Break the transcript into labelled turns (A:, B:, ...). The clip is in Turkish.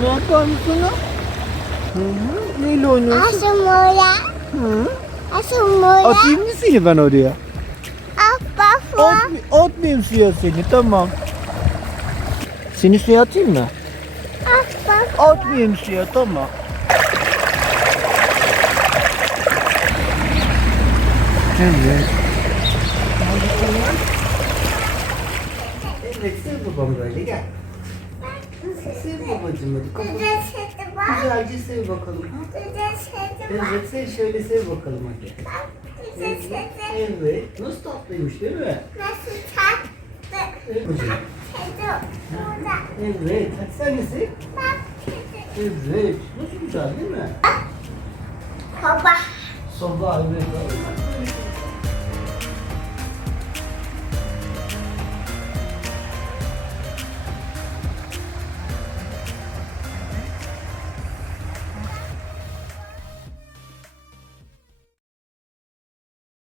A: Ne yapar mısın? Hı hı. Neyle oynuyorsun?
B: Asumura.
A: Hı.
B: Asumura.
A: Atayım mı seni ben oraya?
B: Apafa.
A: At, atmayayım suya seni tamam. Seni suya atayım mı?
B: Apafa.
A: Atmayayım suya tamam. Evet. Evet sev babamı böyle gel. Sev babacığım hadi. kapat. Güzelce sev bakalım. ha? Evet sev şöyle sev bakalım hadi. Evet. Evet. Nasıl tatlıymış değil mi?
B: Nasıl tatlı.
A: Evet. Evet. Hadi sen de sev. Evet. Nasıl güzel değil mi?
B: Baba.
A: Sabah evet.